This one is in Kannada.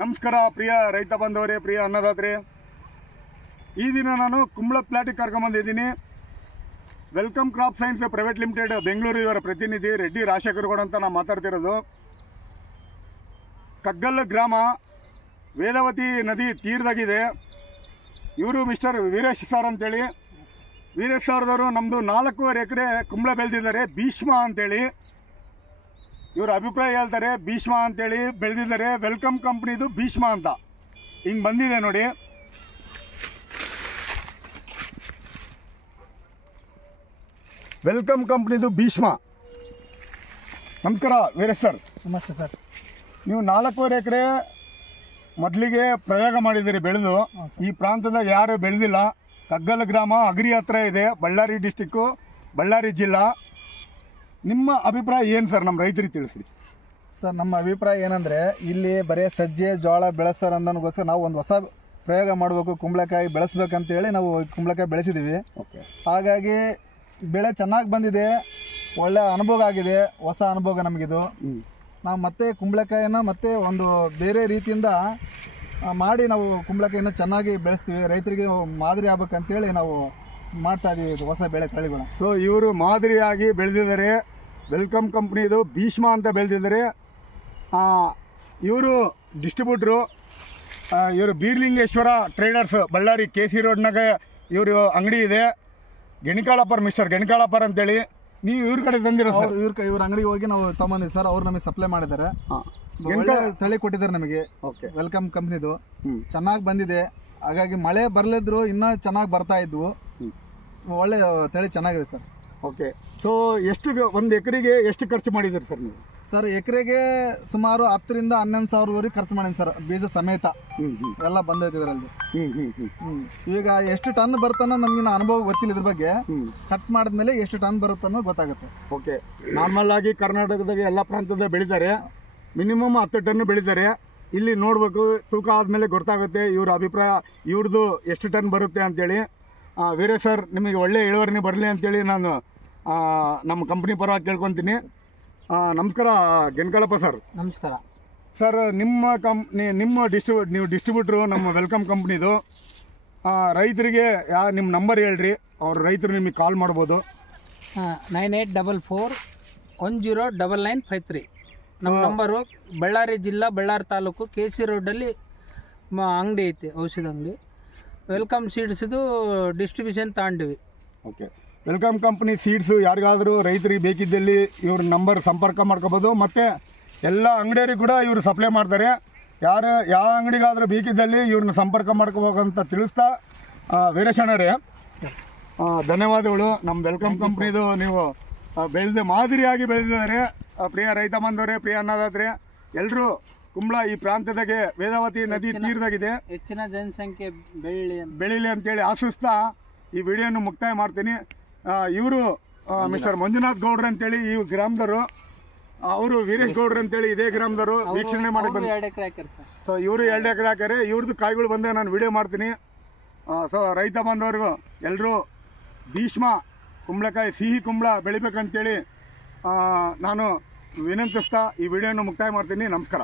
ನಮಸ್ಕಾರ ಪ್ರಿಯ ರೈತ ಬಂಧವರೇ, ಪ್ರಿಯ ಅನ್ನದಾತರೇ. ಈ ದಿನ ನಾನು ಕುಂಬಳ ಪ್ಲಾಟಿಗೆ ಕರ್ಕೊಂಬಂದಿದ್ದೀನಿ. Welcome crop science private limited Bengaluru ಇವರ ಪ್ರತಿನಿಧಿ ರೆಡ್ಡಿ ರಾಜಶೇಖರಗೌಡ ಅಂತ ನಾನು ಮಾತಾಡ್ತಿರೋದು. ಕಗ್ಗಲ್ ಗ್ರಾಮ ವೇದಾವತಿ ನದಿ ತೀರದಾಗಿದೆ. ಇವರು ಮಿಸ್ಟರ್ ವೀರೇಶ್ ಸರ್ ಅಂತೇಳಿ. ವೀರೇಶ್ ಸರ್ದವರು ನಮ್ಮದು 4.5 ಎಕರೆ ಕುಂಬಳ ಬೆಳೆದಿದ್ದಾರೆ, ಭೀಷ್ಮ ಅಂತೇಳಿ. ಇವ್ರ ಅಭಿಪ್ರಾಯ ಹೇಳ್ತಾರೆ, ಭೀಷ್ಮ ಅಂತೇಳಿ ಬೆಳೆದಿದ್ದಾರೆ. ವೆಲ್ಕಮ್ ಕಂಪ್ನಿದು ಭೀಷ್ಮ ಅಂತ ಹಿಂಗೆ ಬಂದಿದೆ ನೋಡಿ. ವೆಲ್ಕಮ್ ಕಂಪ್ನಿದು ಭೀಷ್ಮ. ನಮಸ್ಕಾರ ವೀರೇಶ್ ಸರ್. ನಮಸ್ತೆ ಸರ್. ನೀವು 4.5 ಎಕರೆ ಮೊದಲಿಗೆ ಪ್ರಯೋಗ ಮಾಡಿದ್ದೀರಿ ಬೆಳೆದು. ಈ ಪ್ರಾಂತದಾಗ ಯಾರು ಬೆಳೆದಿಲ್ಲ. ಕಗ್ಗಲ್ ಗ್ರಾಮ ಅಗರಿ ಹತ್ರ ಇದೆ, ಬಳ್ಳಾರಿ ಡಿಸ್ಟಿಕ್ಕು, ಬಳ್ಳಾರಿ ಜಿಲ್ಲಾ. ನಿಮ್ಮ ಅಭಿಪ್ರಾಯ ಏನು ಸರ್, ನಮ್ಮ ರೈತರಿಗೆ ತಿಳಿಸಿ ಸರ್. ನಮ್ಮ ಅಭಿಪ್ರಾಯ ಏನಂದರೆ, ಇಲ್ಲಿ ಬರೀ ಸಜ್ಜೆ ಜೋಳ ಬೆಳೆಸ್ತಾರೆ ಅನ್ನೋದಕ್ಕೋಸ್ಕರ ನಾವು ಒಂದು ಹೊಸ ಪ್ರಯೋಗ ಮಾಡಬೇಕು, ಕುಂಬಳಕಾಯಿ ಬೆಳೆಸ್ಬೇಕಂತೇಳಿ ನಾವು ಕುಂಬಳಕಾಯಿ ಬೆಳೆಸಿದ್ದೀವಿ. ಹಾಗಾಗಿ ಬೆಳೆ ಚೆನ್ನಾಗಿ ಬಂದಿದೆ, ಒಳ್ಳೆ ಅನುಭವ ಆಗಿದೆ, ಹೊಸ ಅನುಭವ ನಮಗಿದು. ನಾವು ಮತ್ತೆ ಕುಂಬಳಕಾಯಿನ ಮತ್ತೆ ಒಂದು ಬೇರೆ ರೀತಿಯಿಂದ ಮಾಡಿ ನಾವು ಕುಂಬಳಕಾಯಿನ ಚೆನ್ನಾಗಿ ಬೆಳೆಸ್ತೀವಿ. ರೈತರಿಗೆ ಮಾದರಿ ಆಗ್ಬೇಕಂತೇಳಿ ನಾವು ಮಾಡ್ತಾ ಇದೀವಿ ಹೊಸ ಬೆಳೆ ತಳಿಗಳು. ಸೊ ಇವರು ಮಾದರಿಯಾಗಿ ಬೆಳೆದಿದ್ದಾರೆ. ವೆಲ್ಕಮ್ ಕಂಪ್ನಿದು ಭೀಷ್ಮ ಅಂತ ಬೆಳೆದಿದ್ದಾರೆ. ಇವರು ಡಿಸ್ಟ್ರಿಬ್ಯೂಟ್ರು. ಇವರು ಬೀರ್ಲಿಂಗೇಶ್ವರ ಟ್ರೇಡರ್ಸ್, ಬಳ್ಳಾರಿ KC ರೋಡ್ನಾಗ ಇವರು ಅಂಗಡಿ ಇದೆ. ಗೆಣಿಕಾಳಪ್ಪರ್, ಮಿಸ್ಟರ್ ಗೆಣಿಕಾಳಪ್ಪರ್ ಅಂತೇಳಿ. ನೀವು ಇವ್ರ ಕಡೆ ತಂದಿರೋ ಸರ್? ಇವ್ರ ಅಂಗಡಿಗೆ ಹೋಗಿ ನಾವು ತಗೊಂಬಂದಿವಿ ಸರ್. ಅವ್ರು ನಮಗೆ ಸಪ್ಲೈ ಮಾಡಿದ್ದಾರೆ, ಒಳ್ಳೆ ತಳಿ ಕೊಟ್ಟಿದ್ದಾರೆ ನಮಗೆ. ವೆಲ್ಕಮ್ ಕಂಪ್ನಿದು ಚೆನ್ನಾಗಿ ಬಂದಿದೆ. ಹಾಗಾಗಿ ಮಳೆ ಬರಲಿದ್ರು ಇನ್ನೂ ಚೆನ್ನಾಗಿ ಬರ್ತಾ ಇದ್ವು. ಒಳ್ಳೆ ತಳಿ ಚೆನ್ನಾಗಿದೆ ಸರ್. ಓಕೆ. ಸೊ ಒಂದು ಎಕರೆಗೆ ಎಷ್ಟು ಖರ್ಚು ಮಾಡಿದ್ದೀರಿ ಸರ್ ನೀವು? ಸರ್, ಎಕರೆಗೆ ಸುಮಾರು 10,000 ರಿಂದ 11,000 ಖರ್ಚು ಮಾಡೀನಿ ಸರ್, ಬೀಜ ಸಮೇತ ಎಲ್ಲ ಬಂದೈತೆ ಇದರಲ್ಲಿ. ಈಗ ಎಷ್ಟು ಟನ್ ಬರುತ್ತನ್ನೋ ನಮ್ಗಿನ ಅನುಭವ ಗೊತ್ತಿಲ್ಲ. ಇದ್ರ ಬಗ್ಗೆ ಕಟ್ ಮಾಡಿದ್ಮೇಲೆ ಎಷ್ಟು ಟನ್ ಬರುತ್ತೆ ಅನ್ನೋದು ಗೊತ್ತಾಗುತ್ತೆ. ಓಕೆ. ನಾರ್ಮಲ್ ಆಗಿ ಕರ್ನಾಟಕದಾಗ ಎಲ್ಲ ಪ್ರಾಂತದ ಬೆಳೀತಾರೆ, ಮಿನಿಮಮ್ 10 ಟನ್ ಬೆಳೀತಾರೆ. ಇಲ್ಲಿ ನೋಡಬೇಕು, ತೂಕ ಆದಮೇಲೆ ಗೊತ್ತಾಗುತ್ತೆ ಇವ್ರ ಅಭಿಪ್ರಾಯ, ಇವ್ರದ್ದು ಎಷ್ಟು ಟನ್ ಬರುತ್ತೆ ಅಂತೇಳಿ. ವೀರೇಶ್ ಸರ್, ನಿಮಗೆ ಒಳ್ಳೆ ಇಳುವರಿನೇ ಬರಲಿ ಅಂತೇಳಿ ನಾನು ನಮ್ಮ ಕಂಪ್ನಿ ಪರವಾಗಿ ಕೇಳ್ಕೊತೀನಿ. ನಮಸ್ಕಾರ ಗೆಣಕಾಳಪ್ಪ ಸರ್. ನಮಸ್ಕಾರ ಸರ್. ನೀವು ಡಿಸ್ಟ್ರಿಬ್ಯೂಟ್ರು ನಮ್ಮ ವೆಲ್ಕಮ್ ಕಂಪ್ನಿದು. ರೈತರಿಗೆ ನಿಮ್ಮ ನಂಬರ್ ಹೇಳ್ರಿ, ಅವ್ರ ರೈತರು ನಿಮಗೆ ಕಾಲ್ ಮಾಡ್ಬೋದು. 9844109953 ನಮ್ಮ ನಂಬರು. ಬಳ್ಳಾರಿ ಜಿಲ್ಲಾ, ಬಳ್ಳಾರಿ ತಾಲೂಕು, KC ರೋಡಲ್ಲಿ ಅಂಗಡಿ ಐತಿ, ಔಷಧ ಅಂಗಡಿ. ವೆಲ್ಕಮ್ ಸೀಡ್ಸ್ದು ಡಿಸ್ಟ್ರಿಬ್ಯೂಷನ್ ತಗೊಂಡಿವಿ. ಓಕೆ. ವೆಲ್ಕಮ್ ಕಂಪ್ನಿ ಸೀಡ್ಸು ಯಾರಿಗಾದರೂ ರೈತರಿಗೆ ಬೇಕಿದ್ದಲ್ಲಿ ಇವ್ರ ನಂಬರ್ ಸಂಪರ್ಕ ಮಾಡ್ಕೋಬೋದು. ಮತ್ತು ಎಲ್ಲ ಅಂಗಡಿಯರಿಗೆ ಕೂಡ ಇವರು ಸಪ್ಲೈ ಮಾಡ್ತಾರೆ. ಯಾವ ಅಂಗಡಿಗಾದರೂ ಬೇಕಿದ್ದಲ್ಲಿ ಇವ್ರನ್ನ ಸಂಪರ್ಕ ಮಾಡ್ಕೋಬೇಕಂತ ತಿಳಿಸ್ತಾ, ವೀರೇಶಣ್ಣರೇ ಧನ್ಯವಾದಗಳು. ನಮ್ಮ ವೆಲ್ಕಮ್ ಕಂಪ್ನಿದು ನೀವು ಮಾದರಿಯಾಗಿ ಬೆಳೆದಿದ್ದಾರೆ. ಪ್ರಿಯ ರೈತ ಬಾಂಧವರೇ, ಪ್ರಿಯ ಅನ್ನದಾತರೇ, ಎಲ್ಲರೂ ಕುಂಬಳ ಈ ಪ್ರಾಂತ್ಯದಾಗೆ ವೇದಾವತಿ ನದಿ ತೀರದಾಗಿದೆ, ಹೆಚ್ಚಿನ ಜನಸಂಖ್ಯೆ ಬೆಳೀಲಿ ಅಂತೇಳಿ ಆಶಿಸ್ತಾ ಈ ವಿಡಿಯೋನ ಮುಕ್ತಾಯ ಮಾಡ್ತೀನಿ. ಇವರು ಮಿಸ್ಟರ್ ಮಂಜುನಾಥ್ ಗೌಡ್ರು ಅಂತೇಳಿ ಈ ಗ್ರಾಮದವರು. ಅವರು ವೀರೇಶ್ ಗೌಡ್ರು ಅಂತೇಳಿ ಇದೇ ಗ್ರಾಮದವರು. ವೀಕ್ಷಣೆ ಮಾಡಿ ಬಂದು. ಸೊ ಇವರು 2 ಎಕರೆ ಹಾಕ್ಯಾರೆ. ಇವ್ರದ್ದು ಕಾಯಿಗಳು ಬಂದೆ ನಾನು ವಿಡಿಯೋ ಮಾಡ್ತೀನಿ. ಸೊ ರೈತ ಬಾಂಧವರಿಗೂ ಎಲ್ಲರೂ ಭೀಷ್ಮ ಕುಂಬಳಕಾಯಿ, ಸಿಹಿ ಕುಂಬಳ ಬೆಳಿಬೇಕಂತೇಳಿ ನಾನು ವಿನಂತಿಸ್ತಾ ಈ ವಿಡಿಯೋನ ಮುಕ್ತಾಯ ಮಾಡ್ತೀನಿ. ನಮಸ್ಕಾರ.